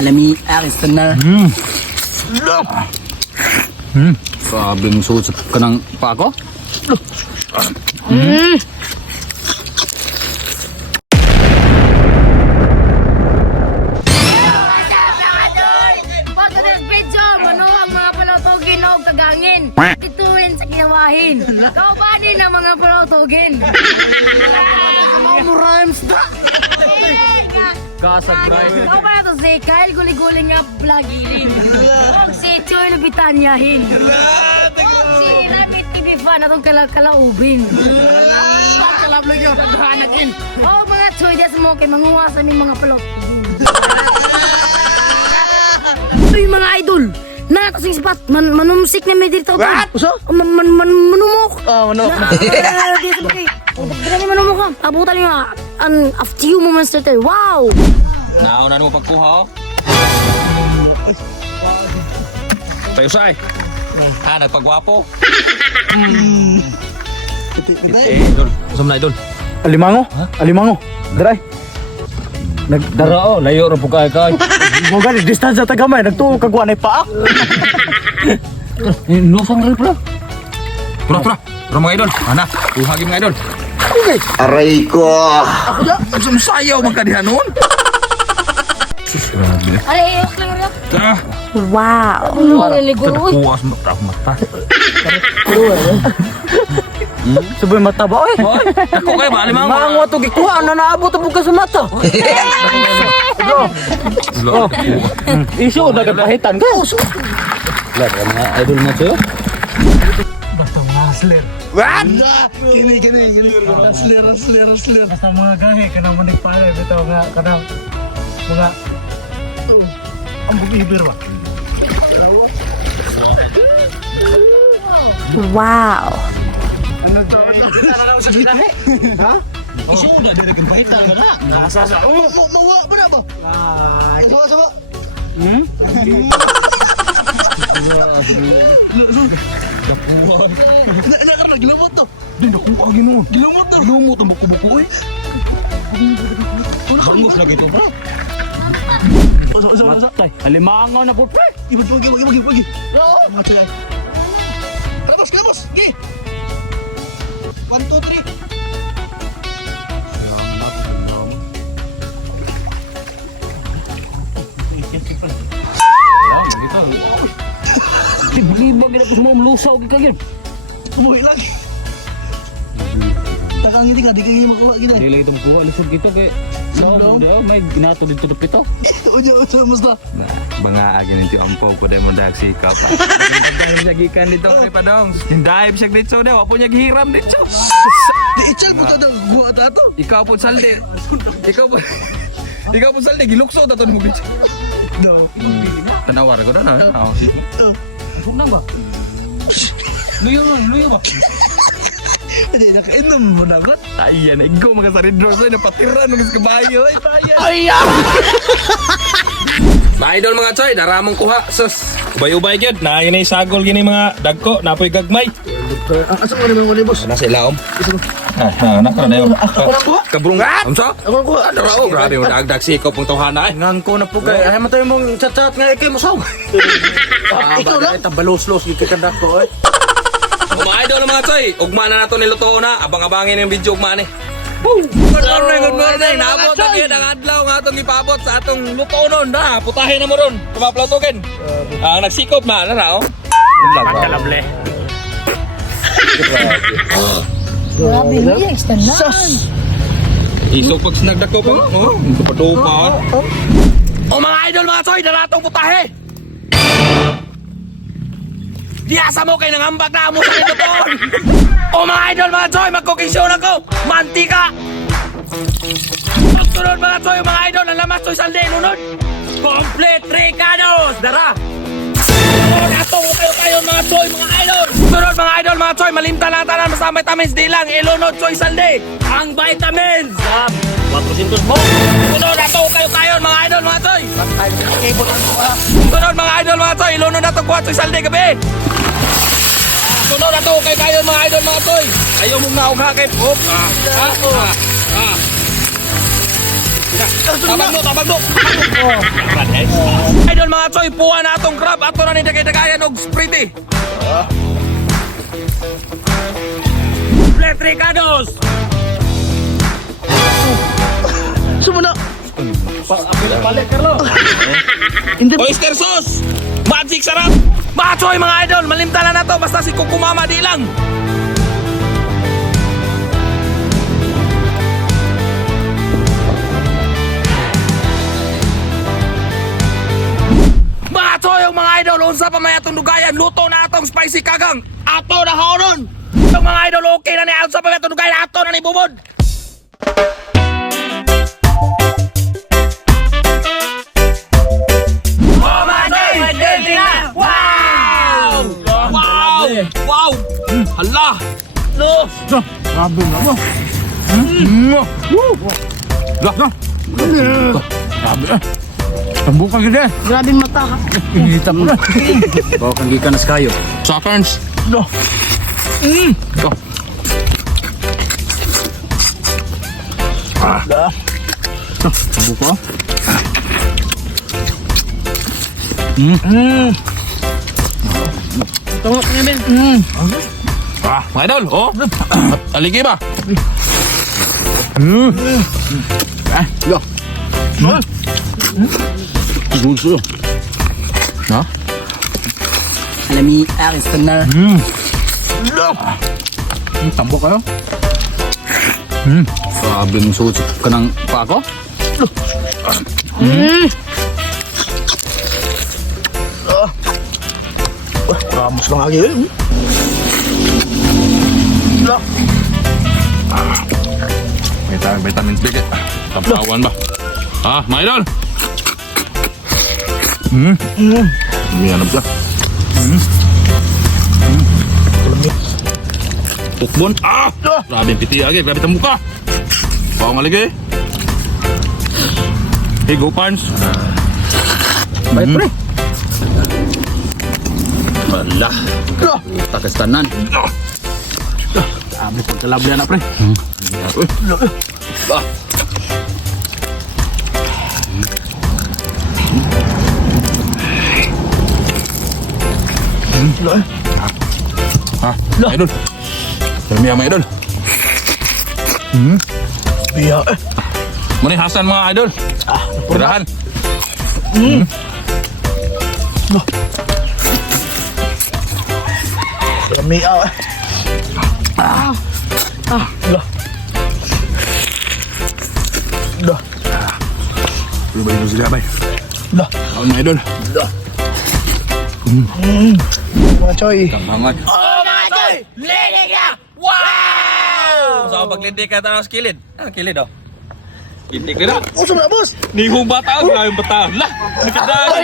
Lami Arsenal. Grabe mong susap ka ng pako. Kagangin, tituin sa kinawahin. Kaubanin ng mga palotogin. Mau rhymes da. Kasag drive. Kau ba to si Kyle guli-guli nga plagiling. Si Choy Lubitanyahin. Si Rapid TV fan atong kalaubin. Kalab lagi ang hanakin. Oh mga Choy des mo kay manguwasan ni mga palotogin. Uy mga idol. Na kasing sipat manumsik na may dito. What? Uso? Manumok. Manok. Dito ba kay? Dito manumok ka. Abutan niyo a few moments later. Wow. Naunan mo pagkuha, oh. Tayo say. Nagpagwapo. Idol. Usam na idol. Alimango? Alimango. Daray. Dara, oh. Layo ra po kay. Mo galis distansya tagamay nagtuo kagwa na paak. Lusang rin pala. Tura. Tura mga idol. Ana, uhagi mga idol. Aray ko! Ako da, sayaw magkadihanon. Sus, grabe. Ay, ayos lang rin. Ah, Wow. Ano ligo? kuwas mata. Sabay mata ba oy? Hoy, ako kayo ba? Limang. Mango to gikuha na naabot ang buka sa mata. Oh, Isu dagat pahitan ka. Lad, mga idol mo to. Basta masler. What? Gini. Rasler. Basta mga gahe kanang manigpalay bitaw nga kanang mga ambog ibir ba. Wow. Ano to? Sa gahe? Ha? Isu na din pahitan ka na. Nasasa. Mawa pa na ba? Ay. Sama. Hmm? Nakarang gilumot to. Din ako ang ginoon. Gilumot ang baku-baku eh. Bangos lagi to, bro. Matay. Alimango na po. Bagi. Oo. Kalabos. Gi. 1, 2, 3. Libag gina ko sa mga lusaw gikagin. Umuwi lang. Takang hindi ka, di ka makuha kita. Dili itong kuha lisod kito kay no, may ginato dito to pito. Ujo, musta? Mga agin ito ang po ko mo dag sikap. Dahil siya gikan dito kay padong. Dive siya dito daw, apo niya gihiram dito. Di ichal mo to buhat ato. Ikaw po salde. Ikaw po salde gilukso ta ton mo dito. No. Tanawar ko na. Bukna ba? Luyo ba? Hindi, nakainom mo na ba? Ayan, ikaw mga saridro sa napatiran ng kabayo. Mga idol mga choy, daramong kuha. Sus, ubay-ubay gyud. Na yun ay sagol gini mga dagko, napoy gagmay. Asa mo naman ulit, boss? Nasa ilaom. Naka na yun. Kabrungat! Amsa? Ako ko, ano raw? Grabe mo, dagdag sikop ang tawhana eh. Ngan ko na po kay ay matay mong chat-chat nga ikay mo saw. Ikaw lang tabalos-los gikandak ko eh. Mga idol mga choy, ugma na nato niluto na. Abang-abangin yung video ugma ni. Good morning. Naabot na yun ang adlaw nga atong ipabot sa atong luto nun. Na, putahin na mo ron. Tumaplautokin. Ang nagsikop na, ano raw? Kalable. Grabe, hindi ekstanan. Isok pag sinagdako pa. Oh, tupa-tupa. Oh mga idol mga choy, daratong putahe. Diasa mo kay nangambag na mo sa lutoon. Oh mga idol mga choy, magkukisyon ako. Mantika. Pagsunod mga choy, mga idol, ang lamas choy salde nunod. Complete Ricados. Dara. Oh, natong kayo mga choy, mga idol. Sunod mga idol, mga choy, malimtan lang tanan basta vitamins di lang. Ilunod choy salde. Ang vitamins. 400 mo. Sunod nato kayo mga idol, mga choy. Sunod mga idol, mga choy, ilunod nato 4 salde gabi. Sunod nato kayo mga idol, mga choy. Ayaw mong naog hakit. Tabag mo. Idol mga choy, puha na atong crab. Ato na ni dagay-dagayan og sprite. Letricados! Sumuna. Balik, Carlo. Oyster sauce! Magic sarap! Mga choy, mga idol, malimtalan na to. Basta si Kukumama di lang. Mga choy, yung mga idol, unsa pa may atong dugayan, luto na atong spicy kagang. Ato na haonon! Yung mga idol, okay na ni unsa pa may atong dugayan, ato na ni bubod. Oh my God! Wow! Wow! Wow! Hala! No! Grabe na mo. Grabe eh. Tambo ka gede. Grabe mata ka. Hinihita mo na. Bawa kang gikan na kayo. Seconds! No. Go! Tambo ka. Tungok niya, Ben. Mga idol, oh! Aligi ba? Yo. Gusto. No? Alami, aking standard. Tambo kayo. Grabe mong suot ka ng pako. Ramos lang lagi yun. Vitamin B. Tampawan ba? Ah, mga idol! Umiyanap ka. Tukbon. Ah! Grabe yung piti lagi. Grabe ang muka. Bawa nga lagi. Hey, go Parns. Baik pre. Wala. Takas tanan. Grabe pagkalabli na pre. Ah. Ah, idol. Dami ang mga idol. Biya eh. Muna Hasan mga idol. Pirahan. Miyaw eh. Berubah yung sila bay. Dah. Kawan mga idol. Mga choy. Kampangan. Oh mga idol! Linig na! Wow! Sa paglindig ka tanong sa kilid. Ah, kilid oh. Lindig na. Uso na boss. Nihong bata, grabe yung bata. Lah! Nakadaan!